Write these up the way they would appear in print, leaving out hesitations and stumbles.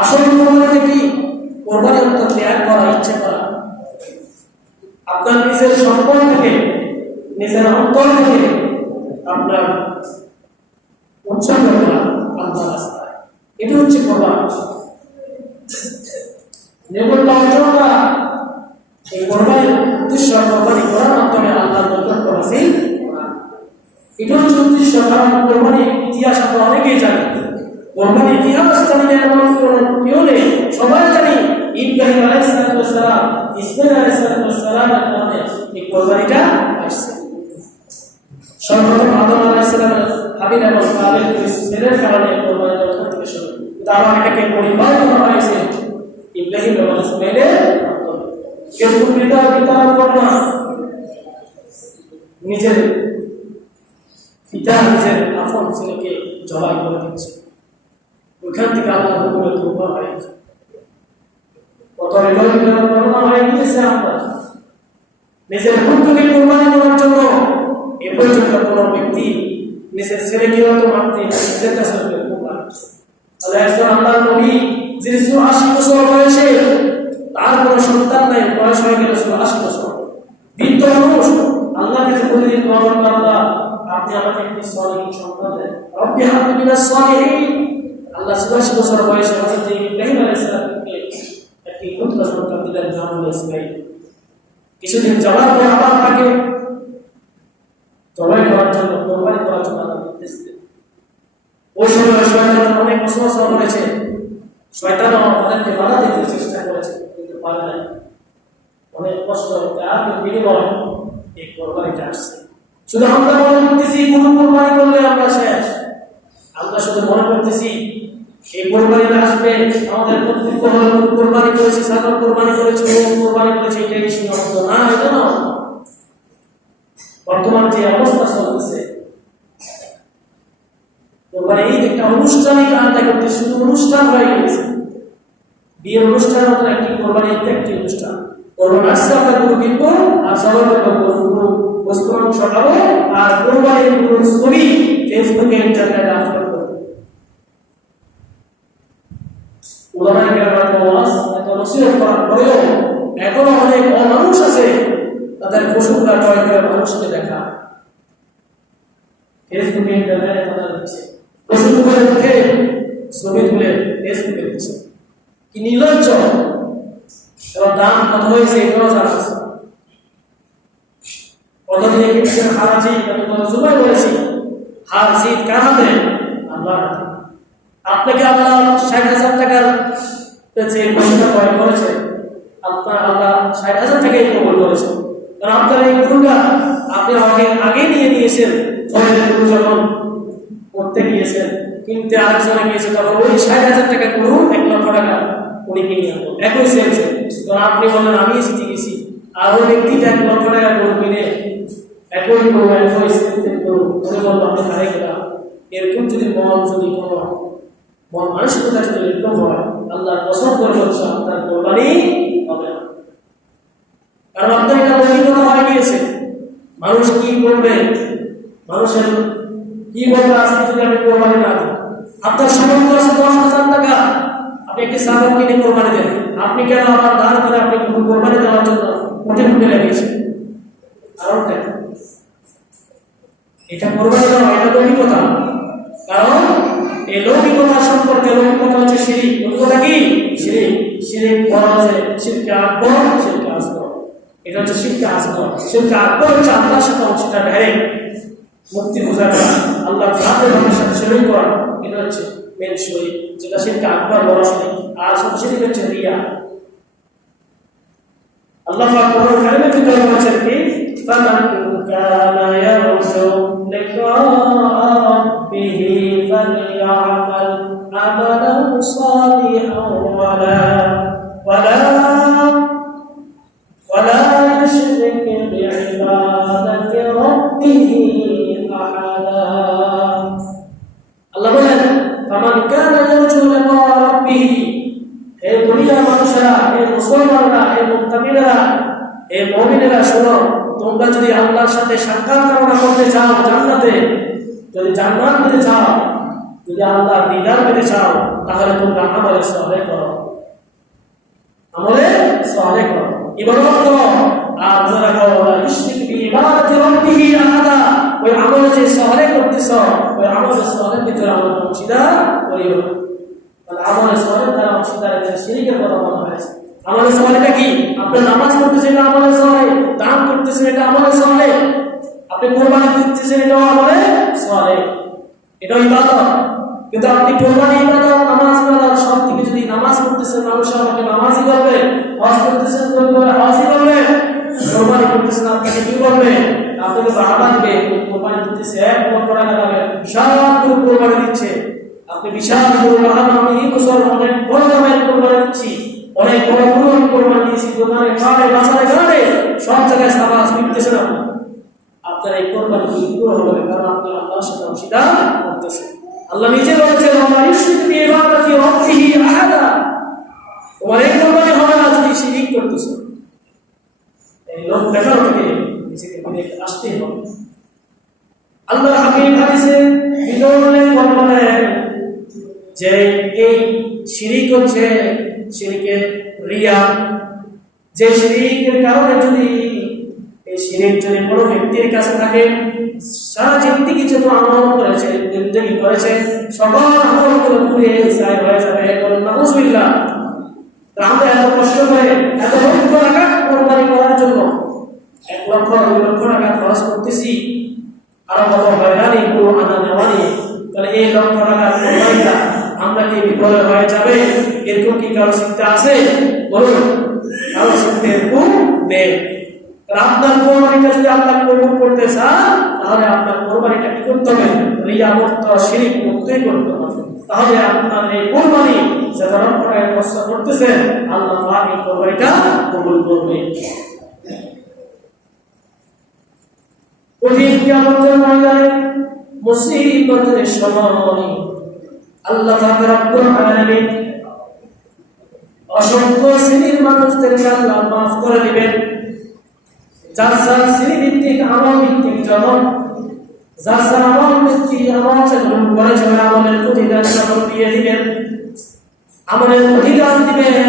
আসল কোরবানিতে কি? কোরবানি অর্থাৎ ত্যাগ করা, ইচ্ছা করা, আপনার নিজের সম্পদ থেকে, নিজের অন্তর থেকে আপনার উৎসর্গ করা আল্লাহর রাস্তায়, এটা হচ্ছে কোরবানি। নৈকট্য অর্জন করা, এই কোরবানির উদ্দেশ্য কোরবানি করার মাধ্যমে আল্লাহর নৈকট্য হাসিল করা, এটা হচ্ছে উদ্দেশ্য। কারণ কোরবানির ইতিহাস আমরা অনেকেই জানি, কোরবানির ইতিহাস জানি না এমন কোনো কেউ নেই, সবাই জানি ইব্রাহিম আলাইহিস সালাম, ইসমাঈল আলাইহিস সালামের কারণে এই কোরবানিটা আসছে। সর্বপ্রথম আদম আলাইহিস সালামের হাবিল এবং কাবিল ছেলের কারণে কোরবানিটা ওখান থেকে শুরু। তারপর এটাকে পরিবার করা হয়েছে ইব্রাহিম এবং ইসমাঈলের মাধ্যমে। কিন্তু পিতার কন্যা নিজের পিতা নিজের আপন ছেলেকে জবাই করে দিচ্ছে, ওইখান থেকে আল্লাহ হুকুমে তওবা হয়েছে। কত ঘটনা হয়ে গিয়েছে। আমরা নিজের পুত্রকে কোরবানি করার জন্য এ পর্যন্ত কোনো ব্যক্তি নিজের ছেলেকে হয়তো মারতে নিজের কাছে কোরবানি। তাহলে একজন আল্লাহর নবী যিনি ৮০ বছর বয়সে, তার কোনো সন্তান নাই, বয়স হয়ে গেল ৮০ বছর, বৃদ্ধ মানুষ, আল্লাহকে যে প্রতিদিন দোয়া করতেন, আল্লাহ আপনি আমাকে একটি সলিহ সন্তান দেন, রব্বি হাবলি মিনাস সলিহিন। আল্লাহ ৮০ বছর বয়সে হযরত ইব্রাহিম আলাইহিস সালামকে একটি পুত্র সন্তান দিলেন, নাম হলো ইসমাঈল। কিছুদিন যাওয়ার পর আবার তাকে জবাই করার জন্য, কোরবানি করার জন্য আল্লাহ নির্দেশ দিলেন। ওই সময় শয়তান অনেক ওয়াসওয়াসা করেছে, শয়তানও আমাদেরকে বাধা দিতে চেষ্টা করেছে, কিন্তু পারে নাই। অনেক কষ্ট আর বিনিময় এই কোরবানিটা আসছে। শুধু আমরা মনে করতেছি কোনো কোরবানি করলে আমরা শেষ, আমরা শুধু মনে করতেছি এই কোরবানিটা আসবে, আমাদের প্রত্যেক কোরবানি করেছি, ছাগল কোরবানি করেছি, কোরবানি করেছি, এটাই সীমাবদ্ধ না। এটা না, বর্তমান যে অবস্থা চলতেছে, কোরবানি এই একটা আনুষ্ঠানিক আদায় করতে শুধু অনুষ্ঠান হয়ে গেছে। বিয়ের অনুষ্ঠানের মতো একটি কোরবানি একটি অনুষ্ঠান। কোরবানি আসছে, আমরা গরু কিনবো আর সবাই গরু বস্তু অংশ খাবো, আর কোরবানির গরুর ছবি ফেসবুকে ইন্টারনেটে আপলোড করবো। উলামায়ে কেরামের ওয়াজ এত নসিহত করার পরেও এখনো অনেক অমানুষ আছে, তাদের পশুরা ক্রয় করে মানুষকে দেখা, ফেসবুকে ইন্টারনেটে কথা দিচ্ছে, পশু করে দেখে ছবি তুলে ফেসবুকে দিচ্ছে। কি নির্লজ্জ! এবার দাম কত হয়েছে এটাও জানা আছে, কত দিয়ে কিনছেন হারাজি, আমি কত জুমায় বলেছি, হার জিত কার হাতে? আল্লাহর হাতে। আপনাকে আল্লাহ ৬০,০০০ টাকার যে পয়সা ক্রয় করেছে, আপনার আল্লাহ ৬০,০০০ টাকাই কবুল করেছে। কারণ আপনার এই গরুটা আপনি আগে নিয়ে নিয়েছেন, গরু যখন করতে গিয়েছেন, কিনতে আরেকজনে গিয়েছে, তখন ওই ৬০,০০০ টাকা গরু ১,০০,০০০ টাকা উনি কিনে আনবো, একই সেলছে। তখন আপনি বললেন আমি জিতে গেছি, আর ওই ব্যক্তিটা ১,০০,০০০ টাকা গরু কিনে একই গরু একই সেলসের গরু উনি বললো আমি হারে গেলাম। এরকম যদি কোনো মন মানসিকতা যদি এরকম হয়, আল্লাহ কসম করে বলছে আপনার কোরবানি হবে না। কারণ আপনার এটা অভিজ্ঞতা হয়ে গিয়েছে, মানুষ কি বলবে, মানুষের কি বলবে আজকে যদি আমি কোরবানি না দিই। আপনার সামর্থ্য আছে ১০,০০০ টাকা, আপনি একটি ছাগল কিনে কোরবানি দেন, আপনি কেন আবার দান করে আপনি কোরবানি দেওয়ার জন্য উঠে লেগেছেন? কারণটা এটা কোরবানি দেওয়া, এটা লৌকিকতা। কারণ এই লৌকিকতা সম্পর্কে, লৌকিকতা হচ্ছে শিরক। লৌকিকতা কি? শিরক। শিরক বলা হচ্ছে শিরকে আকবর, শিরকে আসগর। এটা হচ্ছে শিরকে আসগর। শিরকে আকবর হচ্ছে আল্লাহর সাথে অংশটা ডাইরেক্ট মুক্তি বোঝা করা, আল্লাহর জাতের নামের সাথে শরীক করা, এটা হচ্ছে মেন শরীক, যেটা শিরকে আকবর বড় শরীক। আর ছোট শিরক হচ্ছে রিয়া। আল্লাহ পাক কোরআন কারিমে ভিতরে বলেছেন কি, ফামান কানা ইয়ারজু লিকা রাব্বিহি ফালইআমাল আমালান সালিহান ওয়ালা ইউশরিক বিইবাদাতি রাব্বিহি আহাদা। আল্লাহ বলেন ফামান কানা ইয়ারজু লিকা রাব্বিহি, হে দুনিয়ার মানুষেরা, হে মুসলমানরা, হে মুত্তাকিরা, হে মুমিনেরা, শোনো, তোমরা যদি আল্লাহর সাথে সাক্ষাৎ কামনা করতে চাও, জান্নাতে যদি জান্নাত পেতে চাও, যদি আল্লাহর দিদার পেতে চাও তাহলে তোমরা আমলে সালেহ করো, আমলে সালেহ করো, ইবাদত করো। আর যারা বলে ইশরিক বিইবাদাতি রাব্বিহি আহাদা, ওই আমলে যে সালেহ করতেছ ওই আমলে সালেহ ভিতরে আমরা অংশীদার করিও না। তাহলে আমলে সালেহ দ্বারা অংশীদার এখানে শিরকের কথা বলা হয়েছে। আমলে সালেহটা কি? আপনি নামাজ পড়তেছেন এটা আমলে সালেহ, দান করতেছেন এটা আমলে সালেহ, আপনি কোরবানি দিতেছেন এটা আমলে সালেহ, এটা ইবাদত। কিন্তু আপনি কোরবানি ইবাদত, নামাজ ইবাদত সব থেকে যদি নামাজ পড়তেছেন মানুষ আমাকে নামাজই করবে, হজ করতেছেন হজই করবে, কোরবানি করতেছেন আপনাকে কি করবে? আপনাকে বাড়াবা দিবে। কোরবানি দিতেছে 1 লক্ষ টাকা দামে বিশাল করে কোরবানি দিচ্ছে, আপনি বিশাল কোরবানি, আমি এই বছর অনেক বড় দামের কোরবানি দিচ্ছি, অনেক বড় কোরবানি দিয়েছি, দোকানে ঘাটে বাজারে ঘাটে সব জায়গায় সাবাস দিতেছেন আপনি। আপনার এই কোরবানি পুরো হবে কারণ আপনি আল্লাহর সাথে অংশীদার করতেছেন। আল্লাহ নিজে বলেছেন ওয়া ইশরিক বিইবাদাতি রাব্বিহি আহাদা, তোমার এই কোরবানি হবে না যদি শিরক করতেছ। এই লোক দেখানো থেকে নিজেকে ফিরে আসতে হবে। আল্লাহর হাবিব হাদিসে বিবরণে বলেন যে এই শিরক হচ্ছে শিরকে রিয়া, যে শিরকের কারণে যদি এই শিরক যদি কোনো ব্যক্তির কাছে থাকে, সারা জিন্দেগি যত আমল করেছে জিন্দেগি করেছে সকল আমলগুলো পুড়ে ছাই হয়ে যাবে। বলেন নাউজুবিল্লাহ। আমরা এত কষ্ট করে এত লক্ষ টাকা কোরবানি করার জন্য 1 লক্ষ 2 লক্ষ টাকা খরচ করতেছি, আর কত হয়রানি পুরো আনা নেওয়া নিয়ে, তাহলে এই লক্ষ টাকার কোরবানিটা আমরা কি বিফল হয়ে যাবে? এরকম কি কারো চিন্তা আছে? বলুন, কারো চিন্তা এরকম নেই। আপনার কোরবানিটা যদি আল্লাহ কবুল করতে চান তাহলে আপনার কোরবানিটা কি করতে হবে? রিয়া মুক্ত শিরক মুক্তই করতে হবে। তাহলে আপনার এই কোরবানি যারা রক্ষায় কষ্ট করতেছেন আল্লাহ পাক এই কোরবানিটা কবুল করবে। কঠিন কিয়ামতের ময়দানে মুসিবতের সময় আল্লাহ পাক রব্বুল আলামিন অসংখ্য শ্রেণীর মানুষদেরকে আল্লাহ মাফ করে দিবেন। যার যার শ্রেণীভিত্তিক আমল ভিত্তিক জগৎ, যার যার আমল ভিত্তিক আমল গ্রহণ করেছে ওই আমলের প্রতিদান সকল দিয়ে দিবেন, আমলের প্রতিদান দিবেন।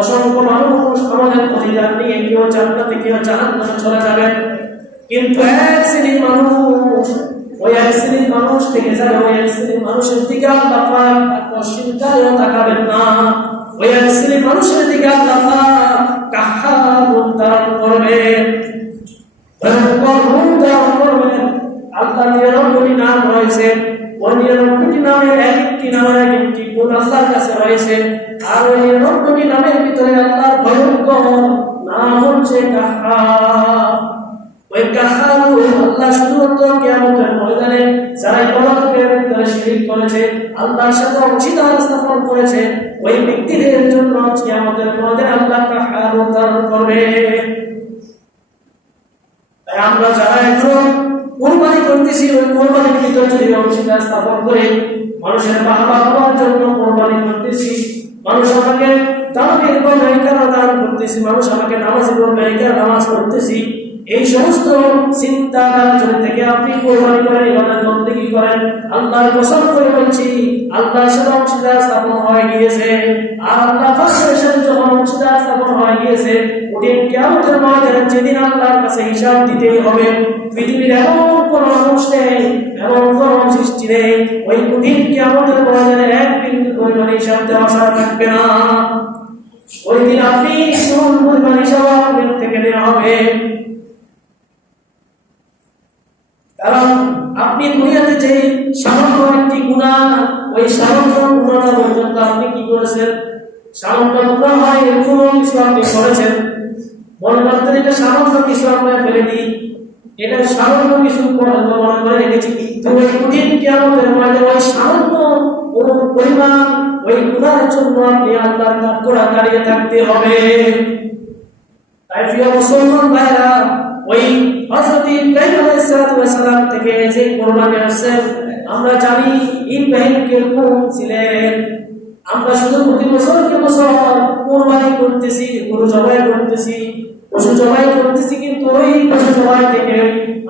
অসংখ্য মানুষ আমলের প্রতিদান নিয়ে কেউ জান্নাতে কেউ জাহান্নামে চলে যাবেন, কিন্তু এক শ্রেণীর মানুষ ওই এক শ্রেণীর মানুষ থেকে যাবে, ওই এক শ্রেণীর মানুষের দিকে আল্লাহ পাক অস্বীকারও তাকাবেন না। ওই এক শ্রেণীর মানুষের দিকে আল্লাহ পাক কাহার উদ্ধার করবেন, আল্লাহ 99টি নাম রয়েছে, ওই 99টি নামের একটি নামের একটি গুণ আল্লাহর কাছে রয়েছে। আর ওই 99টি নামের ভিতরে আল্লাহর ভয়ঙ্কর নাম হচ্ছে কাহার। ওই কাহার আল্লাহ শুধুমাত্র কিয়ামতের ময়দানে যারা ইবাদতের ভিতরে শিরক করেছে, আল্লাহর সাথে অংশীদার স্থাপন করেছে, ওই ব্যক্তিদের জন্য কিয়ামতের ময়দানে আল্লাহ কাহার উদ্ধার করবে। তাই আমরা যারা এখন কোরবানি করতেছি ওই কোরবানির ভিতরে যদি অংশীদার স্থাপন করে মানুষের বাহবা হওয়ার জন্য কোরবানি করতেছি, মানুষ আমাকে দানের বর্ণাইকারা দান করতেছি, মানুষ আমাকে নামাজের বর্ণাইকারা নামাজ করতেছি, এই সমস্ত চিন্তাধারা থেকে আপনি কোরবানি করেন, ইবাদত বন্দেগী করেন, আল্লাহর কসম করে বলছি আল্লাহর সাথে অংশীদার স্থাপন হয়ে গিয়েছে। আর আল্লাহ ফাঁসের সাথে যখন অংশীদার স্থাপন হয়ে গিয়েছে, ওদিন কিয়ামতের ময়দানে যেদিন আল্লাহর কাছে হিসাব দিতেই হবে, পৃথিবীর এমন কোন মানুষ নেই, এমন কোন সৃষ্টি নেই, ওই কঠিন কিয়ামতের ময়দানে এক বিন্দু পরিমাণ হিসাব দেওয়া ছাড়া থাকবে না। ওই দিন আপনি কোন পরিমাণ হিসাব আপনার থেকে নেওয়া হবে, কারণ আপনি দুনিয়াতে যে সামান্য একটি গুনাহ, ওই সামান্য গুনাহটা পর্যন্ত আপনি কি করেছেন? সামান্য গুনাহ হয় এরকম কিছু আপনি করেছেন, মনে করতেন এটা সামান্য কিছু আমরা ফেলে দিই, এটা সামান্য কিছু মনে করে রেখেছি, কিন্তু ওই কঠিন কিয়ামতের ময়দানে ওই সামান্য পরিমাণ ওই গুনাহের জন্য আপনি আল্লাহর কাঠগড়া দাঁড়িয়ে থাকতে হবে। তাই প্রিয় মুসলমান ভাইরা, ওই হযরত ইব্রাহিম আলাইহিস সালাম থেকে যে কোরবানি আসছে, আমরা জানি ইব্রাহিম কিরকম ছিলেন। আমরা শুধু প্রতি বছর কোরবানি করতেছি, গরু জবাই করতেছি, পশু জবাই করতেছি, কিন্তু ওই পশু জবাই থেকে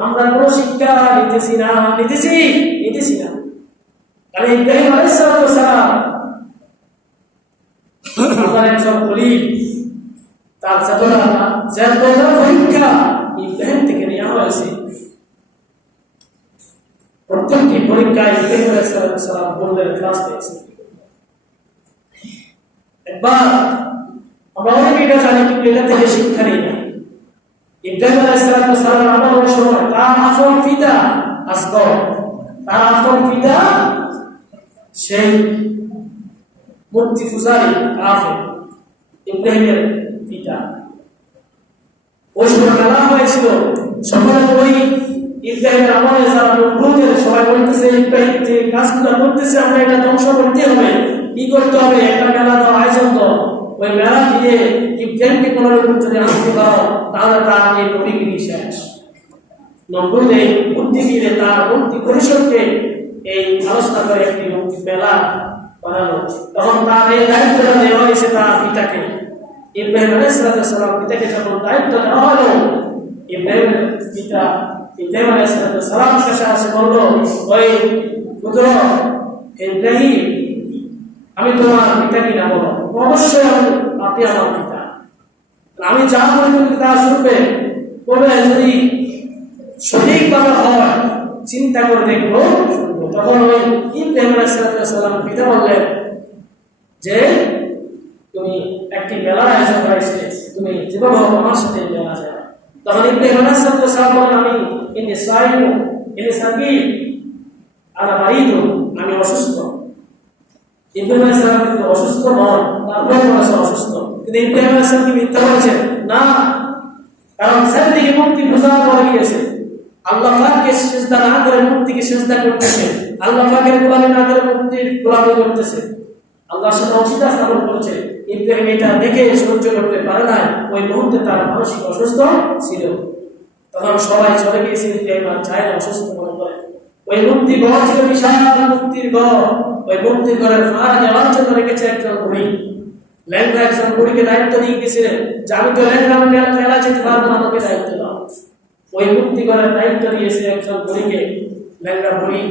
আমরা কোনো শিক্ষা নিতেছি না। আর ইব্রাহিম আলাইহিস সালাম আল্লাহর একজন খলিল, তার যতটা পরীক্ষা ইব্রাহিম থেকে নেওয়া হয়েছে, প্রত্যেকটি পরীক্ষায় ইব্রাহিম আলাইহিস সালাম বললেন ক্লাস পেয়েছে। একবার আমরা অনেকে এটা জানি, কিন্তু এটা থেকে শিক্ষা নেই না। ইব্রাহিম আলাইহিস সালাম আমলের সময় তার আসল পিতা আসগর, তার আসল পিতা সেই মূর্তি পূজারী কাফের, ইব্রাহিমের পিতা। ওই সময় বলা হয়েছিল সকলে ওই ইব্রাহিমের আমলে যারা নমরুদের সবাই বলতেছে ইব্রাহিম যে কাজগুলো করতেছে আমরা এটা ধ্বংস করতে হবে, কি করতে হবে, একটা মেলা দাও, আয়োজন দাও, ওই মেলা দিয়ে ইব্রাহিমকে কোনো রকম যদি আনতে পারো তাহলে তার এই পরিগিরি শেষ। নমরুদ এই বুদ্ধি দিয়ে তার মূর্তি পরিষদকে এই আলোচনা করে একটি মেলা বানালো। তখন তার এই দায়িত্বটা দেওয়া হয়েছে তার পিতাকে। ইব্রাহিম আলাইহিস সালাম পিতাকে যখন দায়িত্ব দেওয়া হলো, ইব্রাহিম আলাইহিস সালাম কাছে আসে বলল, ওই পুত্র ইব্রাহিম, আমি তোমার পিতা কিনা বলো? অবশ্যই আপনি আমার পিতা, আমি যা বলি তুমি তা শুনবে, বলবে যদি সঠিকভাবে হয় চিন্তা করে দেখবো শুনবো। তখন ওই ইব্রাহিম আলাইহিস সালাম পিতা বললেন যে তুমি একটি মেলার আয়োজন করেছে, তুমি যেভাবে আমার সাথে মেলা যাবে। তখন ইব্রাহিম আলাইহিস সালাম বলেন, আমি ইনি সাইমু ইনি সাকিব আনা মারিদু, আমি অসুস্থ। ইব্রাহিম আলাইহিস সালাম কিন্তু অসুস্থ নন, তারপরে বলেছে অসুস্থ, কিন্তু ইব্রাহিম আলাইহিস সালাম কি মিথ্যা বলেছেন? না, কারণ চারদিকে মূর্তি পূজা করে গিয়েছে, আল্লাহ পাককে সিজদা না করে মূর্তিকে সিজদা করতেছে, আল্লাহ পাকের গোলামি না করে মূর্তির গোলামি করতেছে, আল্লাহর সাথে অংশীদার স্থাপন করেছে। ইব্রাহিম এটা দেখে সহ্য করতে পারে না, ওই মুহূর্তে তার মানসিক অসুস্থ ছিল। তখন সবাই চলে গিয়েছে, ইব্রাহিম আর চায় না, অসুস্থ মনে করে। ওই মূর্তি ঘর ছিল বিশাল মূর্তির ঘর, ওই মূর্তির ঘরের ফাঁড়া দেওয়ার জন্য রেখেছে একজন বুড়ি, ল্যাংড়া একজন বুড়িকে দায়িত্ব দিয়ে গেছিলেন যে আমি তো ল্যাংড়া মেলা যেতে পারবো না, আমাকে দায়িত্ব দাও। ওই মূর্তি ঘরের দায়িত্ব দিয়েছে একজন বুড়িকে, ল্যাংড়া বুড়ি।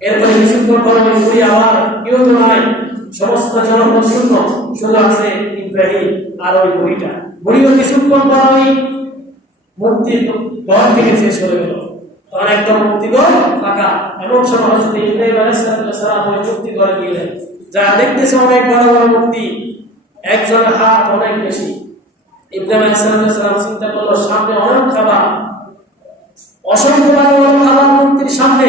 এরপরে কিছুক্ষণ পর ওই বুড়ি আবার কেউ তো নাই, সমস্ত জনপদ শূন্য, শুধু আছে ইব্রাহিম আর ওই বুড়িটা। বুড়িও কিছুক্ষণ পর ওই মূর্তির ঘর থেকে শেষ হয়ে গেল, তখন একদম মূর্তি ঘর ফাঁকা। এমন সময় হচ্ছে ইব্রাহিম আলাইহিস সালাম ওই মূর্তি ঘরে গেলেন, যারা দেখতেছে অনেক বড় বড় মূর্তি, একজনের হাত অনেক বেশি। ইব্রাহিম আলাইহিস সালাম চিন্তা করলো সামনে অনেক খাবার, অসংখ্য বড় বড় খাবার মূর্তির সামনে।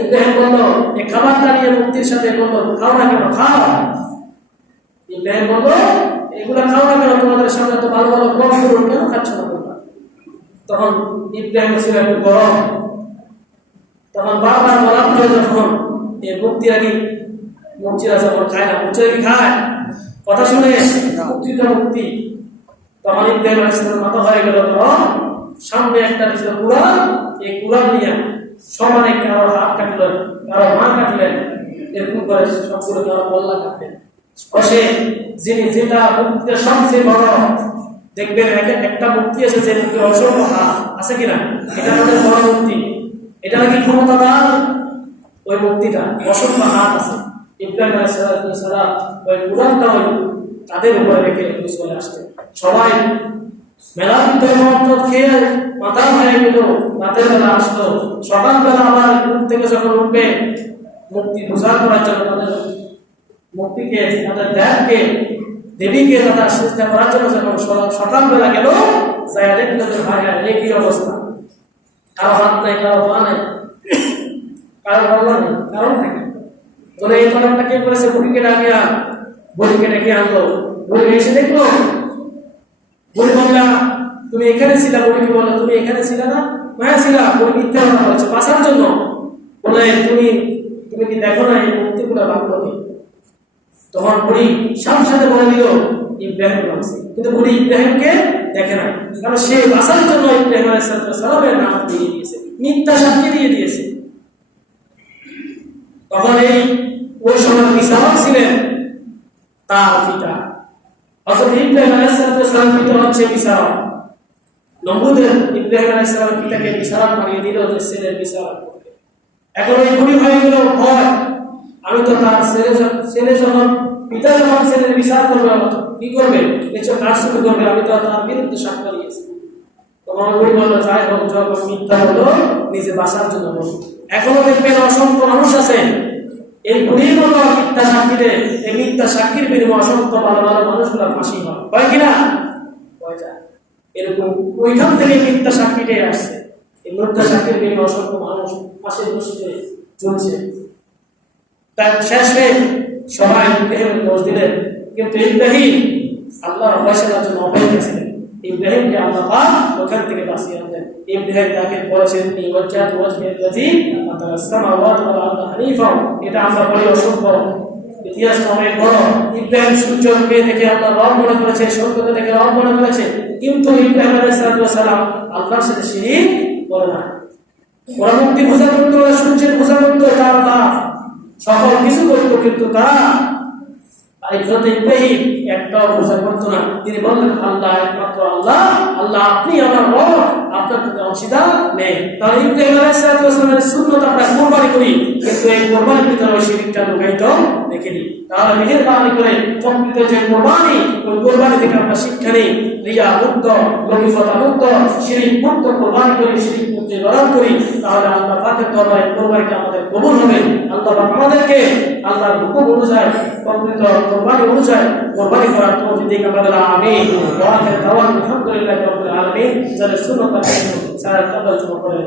ইব্রাহিম বলল এই খাবারটা নিয়ে মূর্তির সাথে বলল, খাও না কেন, খাও। ইব্রাহিম বলল এগুলা খাও না কেন, তোমাদের সামনে তো ভালো ভালো গরম গরম, কেন খাচ্ছ না তোমরা? তখন ইব্রাহিম ছিল একটু গরম, তখন বারবার বলার পরে যখন এই মূর্তিরা মূর্তিরা যখন খায় না, মূর্তিরা কি খায়? কথা শুনে মূর্তিটা মূর্তি। তখন ইব্রাহিম আলাইহিস সালাম মাথা হয়ে গেল, সামনে একটা ছিল কুরআন, এই কুরআন নিয়ে সমানে কারো হাত কাটলেন, কারো মা কাটলেন, এরকম করে সবগুলো কারো বল্লা কাটলেন। পাশে যিনি যেটা মূর্তিটা সবচেয়ে বড়, দেখবেন একটা মূর্তি আছে যে মূর্তি অসংখ্য হাত আছে কিনা, এটা আমাদের বড় মূর্তি, এটা নাকি ক্ষমতাদার। ওই মূর্তিটা অসংখ্য হাত আছে। ইব্রাহিম আলাইহিস সালাম ওই কুরআনটা ওই তাদের উপরে রেখে চলে আসতে, সবাই মেলার ভিতরে মত খেয়ে মাথা হয়ে গেল। রাতের বেলা আসলো, সকালবেলা আবার ঘুম থেকে যখন উঠবে মূর্তি পূজা করার জন্য, তাদের মূর্তিকে, তাদের দেবকে, দেবীকে তারা সিজদা করার জন্য যখন সকালবেলা গেল, যাই দেখলো যে ভাই একই অবস্থা, কারো হাত নাই, কারো পা নাই, কারো বল্লা নেই, কারণ থাকে। তোরা এই কারণটা কে করেছে? বুড়িকে ডাকে, বুড়িকে ডেকে আনলো। বুড়ি এসে দেখলো, বুড়ি বললা তুমি এখানে ছিলা? বুড়িকে বললো তুমি এখানে ছিলা না? হ্যাঁ ছিলাম। বুড়ি মিথ্যা কথা বলেছে বাঁচার জন্য, বলে তুমি কি দেখো না এই মূর্তিগুলো ভাবলো কি? তখন বুড়ি সাথে বলে দিল ইব্রাহিম বলছে, কিন্তু বুড়ি ইব্রাহিমকে দেখে না, কারণ সে বাঁচার জন্য ইব্রাহিম আলাইহিস সালামের নাম দিয়ে দিয়েছে, মিথ্যা সাক্ষী দিয়ে দিয়েছে। তখন ওই সময় বিচারক ছিলেন তার পিতা, অর্থাৎ ইব্রাহিম আলাইহিস সালাম পিতা হচ্ছে বিচারক। নমরুদের ইব্রাহিম আলাইহিস সালামের পিতাকে বিচারক বানিয়ে দিল, যে ছেলের বিচারক করবে। এখন ওই বুড়ি হয়ে গেল ভয়, আমি তো তার ছেলে যখন পিতা যখন ছেলের বিচার করবে কি করবে, নিশ্চয় কারচুপি করবে, আমি তো তার বিরুদ্ধে সাক্ষ্য দিয়েছি। তখন বুড়ি বললো যাই হোক, যখন মিথ্যা হলো নিজে বাঁচার জন্য বসে। এখনো দেখবেন অসংখ্য মানুষ আছে এই বুড়ির মতো মিথ্যা সাক্ষী দেয়, এই মিথ্যা সাক্ষীর বিনিময়ে অসংখ্য ভালো ভালো মানুষগুলো ফাঁসি হয় কিনা? হয়ে যায়। এরকম ওইখান থেকে মিথ্যা সাক্ষীটাই আসছে। এই মিথ্যা সাক্ষীর বিনিময়ে অসংখ্য মানুষ ফাঁসির দোষীতে চলছে। তার শেষে সবাই ইব্রাহিমের দোষ দিলেন, কিন্তু ইব্রাহিম আল্লাহর ফয়সালার জন্য অপেক্ষা ছিলেন। ইব্রাহিমকে আল্লাহ পাক ওখান থেকে বাঁচিয়ে আনলেন। ইব্রাহিম তাকে বলেছেন ওয়াজহাতু ওয়াজহিয়াল্লাযী ফাতারাস সামাওয়াতি ওয়াল আরদা হানিফা। এটা আমরা বলি অসংখ্য ইতিহাস অনেক বড়। ইব্রাহিম সূর্যকে দেখে আল্লাহ রব মনে করেছে, সূর্যকে দেখে রব মনে করেছে, কিন্তু ইব্রাহিম আলাইহিস সালাম আল্লাহর সাথে শিরক করে না। ওরা মুক্তি পূজা করতো, সূর্যের পূজা করতো, তার বাপ সকল কিছু করতো, কিন্তু তারা ইব্রাহিম একটাও পূজা করতো না। তিনি বললেন আল্লাহ একমাত্র আল্লাহ, আল্লাহ আপনি আমার রব, আপনার কোনো অংশীদার নেই। তাহলে ইব্রাহিম আলাইহিস সালামের সুন্নাত আমরা কোরবানি করি, কিন্তু এই কোরবানির ভিতরে ওই শিরকটা লুকায়িত দেখিনি। তাহলে মেহেরবানি করে প্রকৃত যে কোরবানি, ওই কোরবানি থেকে আমরা শিক্ষা নিই, রিয়া মুক্ত, লৌকিকতা মুক্ত, শিরক মুক্ত কোরবানি করি, শিরক মুক্ত ইবাদত করি, তাহলে আল্লাহ পাকের দরবারে কোরবানিটা আমাদের কবুল হবে। আল্লাহ পাক আমাদেরকে আল্লাহর হুকুম অনুযায়ী প্রকৃত কোরবানি অনুযায়ী কোরবানি করার তৌফিক দিক আমাদের। আমিন। ওয়া আখিরু দাওয়ানা আলহামদুলিল্লাহি রাব্বিল আলামিন। যারা সুন্নাত সারা কবল জমা করে